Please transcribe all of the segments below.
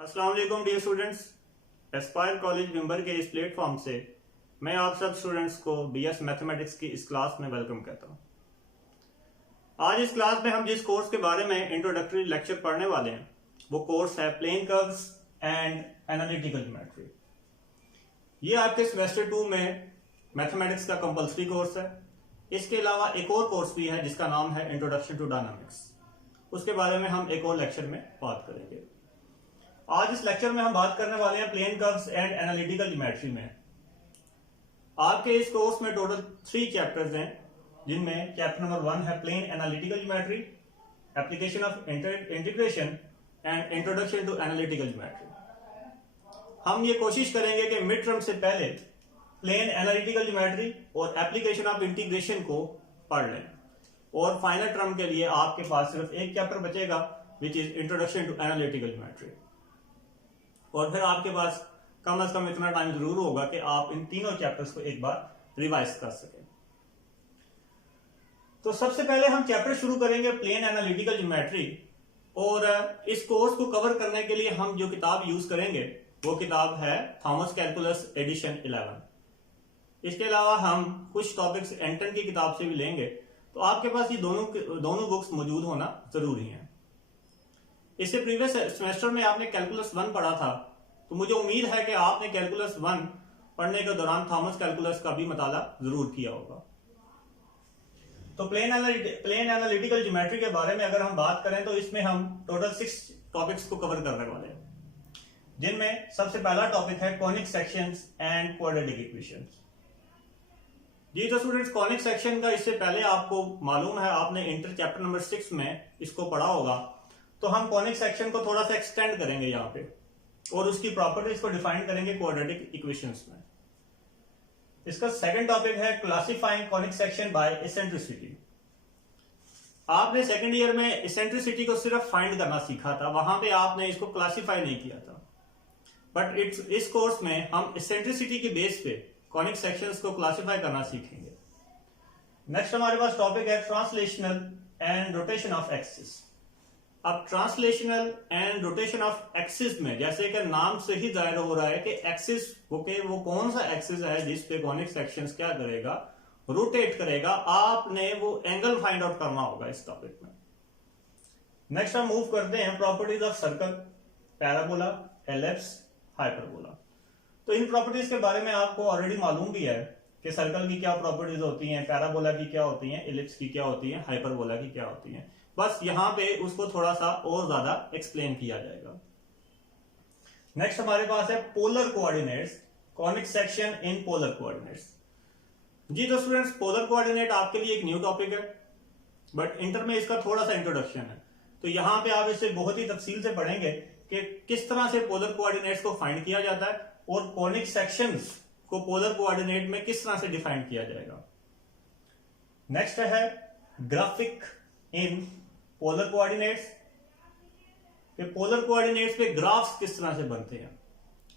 अस्सलाम वालेकुम dear students. Aspire college member के इस प्लेटफॉर्म से मैं आप सब स्टूडेंट्स को बीएस मैथमेटिक्स की इस क्लास में वेलकम कहता हूं। आज इस क्लास में हम जिस कोर्स के बारे में इंट्रोडक्टरी लेक्चर पढ़ने वाले हैं वो कोर्स है plane curves and analytical geometry. ये आपके सेमेस्टर 2 में मैथमेटिक्स का कंपलसरी कोर्स है। इसके अलावा एक और कोर्स भी है जिसका नाम है इंट्रोडक्शन टू डायनामिक्स। उसके बारे में हम एक और लेक्चर में बात करेंगे। आज इस लेक्चर में हम बात करने वाले हैं plane curves and analytical geometry में। आपके इस कोर्स में टोटल 3 चैप्टर्स हैं, जिनमें चैप्टर नंबर 1 है plane analytical geometry, application of integration and introduction to analytical geometry. हम ये कोशिश करेंगे कि मिड टर्म से पहले प्लेन एनालिटिकल ज्योमेट्री और एप्लीकेशन ऑफ इंटीग्रेशन को पढ़ लें और फाइनल टर्म के लिए आपके पास सिर्फ एक चैप्टर बचेगा which is introduction to analytical geometry. और फिर आपके पास कम से कम इतना टाइम जरूर होगा कि आप इन तीनों चैप्टर्स को एक बार रिवाइज कर सकें। तो सबसे पहले हम चैप्टर शुरू करेंगे प्लेन एनालिटिकल ज्योमेट्री, और इस कोर्स को कवर करने के लिए हम जो किताब यूज करेंगे वो किताब है थॉमस कैलकुलस एडिशन 11। इसके अलावा हम कुछ टॉपिक्स एंटन की किताब से भी लेंगे, तो आपके पास ये दोनों बुक्स मौजूद होना जरूरी है। इससे प्रीवियस सेमेस्टर में आपने कैलकुलस 1 पढ़ा था, तो मुझे उम्मीद है कि आपने कैलकुलस 1 पढ़ने के दौरान थॉमस कैलकुलस का भी मुताला जरूर किया होगा। तो प्लेन एनालिटिकल ज्योमेट्री के बारे में अगर हम बात करें तो इसमें हम टोटल 6 टॉपिक्स को कवर करने वाले हैं, जिनमें सबसे पहला टॉपिक है conic sections and quadratic equations. जी तो स्टूडेंट्स, कॉनिक सेक्शन का इससे पहले आपको मालूम है, आपने इंटर चैप्टर नंबर 6 में इसको पढ़ा होगा। तो हम कॉनिक सेक्शन को थोड़ा सा एक्सटेंड करेंगे यहाँ पे और उसकी प्रॉपर्टीज को डिफाइन करेंगे क्वाड्रेटिक इक्वेशंस में। इसका सेकंड टॉपिक है classifying conic section by eccentricity. आपने सेकंड ईयर में इसेंट्रिसिटी को सिर्फ फाइंड करना सीखा था, वहां पे आपने इसको क्लासिफाई नहीं किया था। बट इस कोर्स में हम इसेंट्रिसिटी के बेस पे कॉनिक सेक्शंस को क्लासिफाई करना सीखेंगे। नेक्स्ट हमारे पास टॉपिक है translational and rotation of axis. अब translational and rotation of axis में, जैसे कि नाम से ही जाहिर हो रहा है कि एक्सिस वो कौन सा एक्सिस है जिस पे कॉनिक सेक्शंस क्या करेगा, रोटेट करेगा। आपने वो एंगल फाइंड आउट करना होगा इस टॉपिक में। नेक्स्ट हम मूव करते हैं properties of circle, parabola, ellipse, hyperbola. तो इन प्रॉपर्टीज के बारे में आपको ऑलरेडी मालूम भी है कि सर्कल की क्या प्रॉपर्टीज होती हैं, पैराबोला की क्या होती हैं, एलिप्स की क्या होती हैं, हाइपरबोला की क्या होती हैं। बस यहां पे उसको थोड़ा सा और ज्यादा एक्सप्लेन किया जाएगा। नेक्स्ट हमारे पास है polar coordinates, conic section in polar coordinates. जी तो स्टूडेंट्स, पोलर कोऑर्डिनेट आपके लिए एक न्यू टॉपिक है, बट इंटर में इसका थोड़ा सा इंट्रोडक्शन है। तो यहां पे आप इसे बहुत ही तफसील से पढ़ेंगे कि किस तरह से पोलर कोऑर्डिनेट्स को फाइंड किया जाता है और कॉनिक सेक्शंस को पोलर कोऑर्डिनेट में किस तरह से डिफाइन किया जाएगा। नेक्स्ट है ग्राफिक इन पोलर कोऑर्डिनेट्स, पे पोलर कोऑर्डिनेट्स पे ग्राफ्स किस तरह से बनते हैं।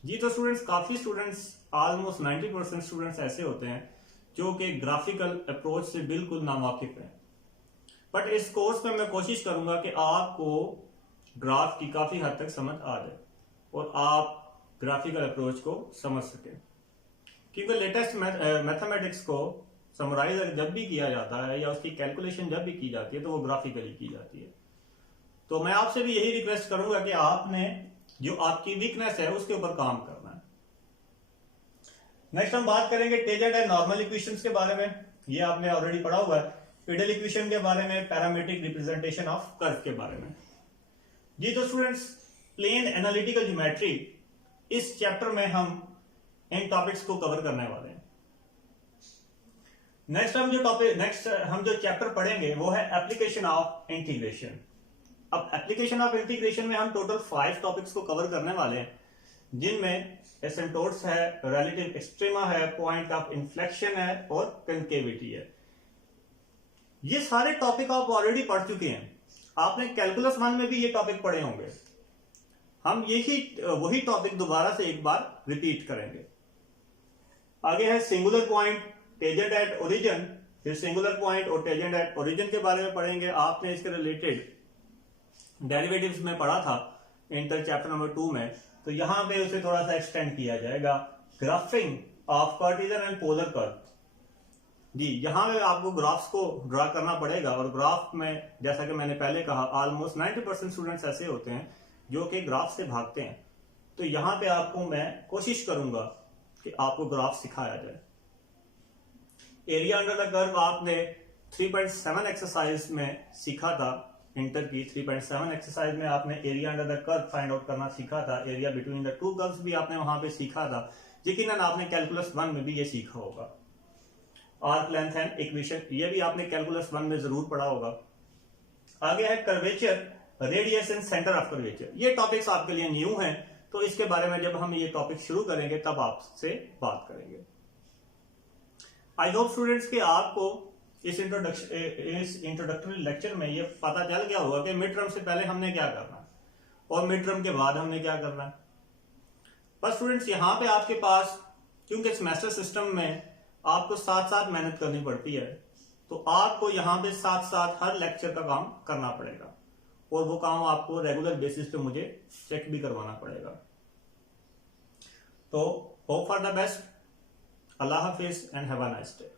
जी तो स्टूडेंट्स, काफी स्टूडेंट्स, ऑलमोस्ट 90% स्टूडेंट्स ऐसे होते हैं जो कि ग्राफिकल अप्रोच से बिल्कुल नावाकिफ हैं। बट इस कोर्स में मैं कोशिश करूंगा कि आपको ग्राफ की काफी हद तक समझ आ जाए और आप ग्राफिकल अप्रोच को समझ सकें, क्योंकि लेटेस्ट मैथमेटिक्स को समराइज जब भी किया जाता है या उसकी कैलकुलेशन जब भी की जाती है तो वो ग्राफिकली की जाती है। तो मैं आपसे भी यही रिक्वेस्ट करूंगा कि आपने जो आपकी वीकनेस है उसके ऊपर काम करना है। नेक्स्ट हम बात करेंगे टेंजेंट एंड नॉर्मल इक्वेशंस के बारे में। ये आपने ऑलरेडी पढ़ा हुआ है। पीडल इक्वेशन के बारे में, पैरामेट्रिक रिप्रेजेंटेशन ऑफ कर्व के बारे में। जी तो स्टूडेंट्स, प्लेन एनालिटिकल ज्योमेट्री, इस चैप्टर में हम इन टॉपिक्स को कवर करने वाले हैं। नेक्स्ट हम जो चैप्टर पढ़ेंगे वो है एप्लीकेशन ऑफ इंटीग्रेशन। अब एप्लीकेशन ऑफ इंटीग्रेशन में हम टोटल 5 टॉपिक्स को कवर करने वाले हैं, जिनमें एसिम्पटोट्स है, रिलेटिव एक्सट्रीमा है, पॉइंट ऑफ इन्फ्लेक्शन है और कनकेविटी है। ये सारे टॉपिक आप ऑलरेडी पढ़ चुके हैं। आपने कैलकुलस 1 में भी ये टॉपिक पढ़े होंगे। हम वही टॉपिक दोबारा से एक बार रिपीट करेंगे। आगे है singular point, tangent at origin, फिर सिंगुलर पॉइंट और टेंजेंट एट ओरिजिन के बारे में पढ़ेंगे। आपने इसके रिलेटेड डेरिवेटिव्स में पढ़ा था इंटर चैप्टर नंबर 2 में, तो यहाँ पे उसे थोड़ा सा एक्सटेंड किया जाएगा। Graphing of Cartesian and polar curve. जी, यहाँ पे आपको ग्राफ्स को ड्रा करना पड़ेगा, और ग्राफ में जैसा कि मैंने पहले कहा ऑलमोस्ट 90% स्टूडेंट्स ऐसे होते हैं जो कि ग्राफ से भागते हैं। तो यहाँ पे आपको मैं कोशिश करूंगा कि आपको ग्राफ सिखाया जाए। एरिया अंडर द कर्व आपने 3.7 एक्सरसाइज में सीखा था। इंटर की 3.7 एक्सरसाइज में आपने area under the curve find out करना सीखा था। Area between the two curves भी आपने वहां पे सीखा था। यकीनन आपने कैलकुलस 1 में भी ये सीखा होगा। आर्क लेंथ एंड इक्वेशन, ये भी आपने कैलकुलस 1 में जरूर पढ़ा होगा। आगे है curvature, radius and centre of curvature. ये टॉपिक्स आपके लिए न्यू हैं, तो इसके बारे में जब हम ये टॉपिक शुरू करेंगे तब आपसे बात करेंगे। आई होप स्टूडेंट्स कि आपको इस इंट्रोडक्टरी लेक्चर में ये पता चल गया होगा कि मिड टर्म से पहले हमने क्या करना है और मिड टर्म के बाद हमने क्या करना है। बस स्टूडेंट्स, यहाँ पे आपके पास क्योंकि सेमेस्टर सिस्टम में आपको साथ साथ मेहनत करनी पड़ती है, तो आपको यहाँ पे साथ साथ हर लेक्चर का काम करना पड़ेगा, और वो काम आपको रेगुलर बेसिस पे मुझे चेक भी करवाना पड़ेगा। तो hope for the best. Allah Hafiz and have a nice day.